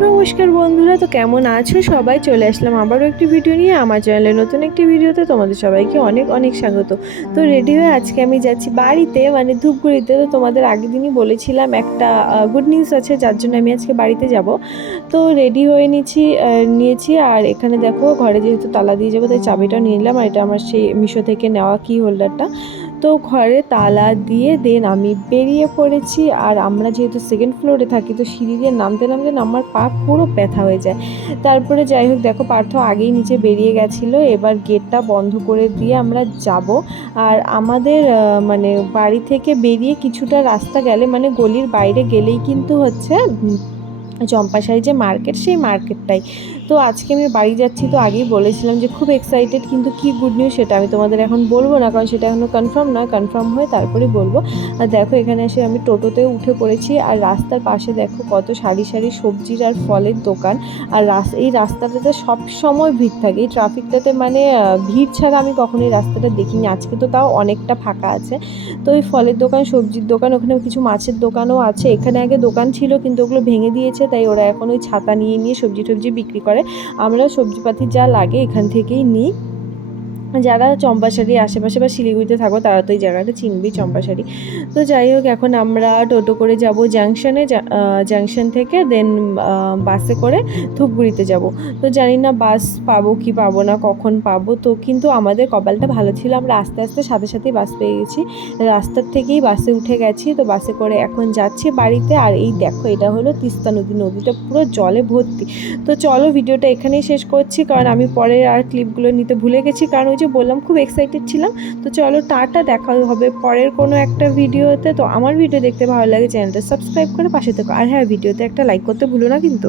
নমস্কার বন্ধুরা, তো কেমন আছো সবাই? চলে আসলাম আবারও একটি ভিডিও নিয়ে। আমার চ্যানেলে নতুন একটি ভিডিওতে তোমাদের সবাইকে অনেক অনেক স্বাগত। তো রেডি হয়ে আজকে আমি যাচ্ছি বাড়িতে, মানে ধূপগুড়িতে। তো তোমাদের আগের দিনই বলেছিলাম একটা গুড নিউজ আছে, যার জন্য আমি আজকে বাড়িতে যাব। তো রেডি হয়ে নিয়েছি। আর এখানে দেখো, ঘরে যেহেতু তালা দিয়ে যাবো তাই চাবিটা নিয়ে নিলাম। আর এটা আমার সেই মিশো থেকে নেওয়া কি হোল্ডারটা। তো ঘরে তালা দিয়ে দেন আমি বেরিয়ে পড়েছি। আর আমরা যেহেতু সেকেন্ড ফ্লোরে থাকি, তো সিঁড়ি দিয়ে নামতে নামতে আমার পা পুরো ব্যথা হয়ে যায়। তারপরে যাই হোক, দেখো পার্থ আগেই নিচে বেরিয়ে গেছিলো। এবার গেটটা বন্ধ করে দিয়ে আমরা যাব। আর আমাদের মানে বাড়ি থেকে বেরিয়ে কিছুটা রাস্তা গেলে, মানে গলির বাইরে গেলেই কিন্তু হচ্ছে চম্পাশাড়ি যে মার্কেট, সেই মার্কেটটাই। তো আজকে আমি বাড়ি যাচ্ছি, তো আগেই বলেছিলাম যে খুব এক্সাইটেড, কিন্তু কি গুড নিউজ সেটা আমি তোমাদের এখন বলবো না, কারণ সেটা এখনও কনফার্ম নয়। কনফার্ম হয়ে তারপরে বলবো। আর দেখো, এখানে এসে আমি টোটোতেও উঠে পড়েছি। আর রাস্তার পাশে দেখো কত সারি সারি সবজির আর ফলের দোকান। আর এই রাস্তাটাতে সব সময় ভিড় থাকে, এই ট্রাফিকটাতে মানে ভিড় ছাড়া আমি কখনোই রাস্তাটা দেখিনি। আজকে তো তাও অনেকটা ফাঁকা আছে। তো এই ফলের দোকান, সবজির দোকান, ওখানে কিছু মাছের দোকানও আছে। এখানে আগে দোকান ছিল কিন্তু ওগুলো ভেঙে দিয়েছে, তাই ওরা এখন ওই ছাতা নিয়ে নিয়ে সবজি টবজি বিক্রি করে। আমরাও সবজিপাতি যা লাগে এখান থেকেই নিই। যারা চম্পাশাড়ির আশেপাশে বা শিলিগুড়িতে থাকো তারা তো এই জায়গাটা চিনবেই, চম্পাশাড়ি। তো যাই হোক, এখন আমরা টোটো করে যাব জাংশনে। জাংশন থেকে দেন বাসে করে ধূপগুড়িতে যাব। তো জানি না বাস পাবো কি পাবো না, কখন পাবো। তো কিন্তু আমাদের কপালটা ভালো ছিল, আমরা আস্তে আস্তে সাথে সাথেই বাস পেয়ে গেছি। রাস্তার থেকেই বাসে উঠে গেছি। তো বাসে করে এখন যাচ্ছি বাড়িতে। আর এই দেখো, এটা হলো তিস্তা নদী। নদীটা পুরো জলে ভর্তি। তো চলো, ভিডিওটা এখানেই শেষ করছি, কারণ আমি পরে আর ক্লিপগুলো নিতে ভুলে গেছি, কারণ ওই যে বললাম খুব এক্সাইটেড ছিলাম। তো চলো, টাটা, দেখা হবে পরের কোনো একটা ভিডিওতে। তো আমার ভিডিও দেখতে ভালো লাগে, চ্যানেলটা সাবস্ক্রাইব করে পাশে থেকো। আর হ্যাঁ, ভিডিওতে একটা লাইক করতে ভুলো না কিন্তু।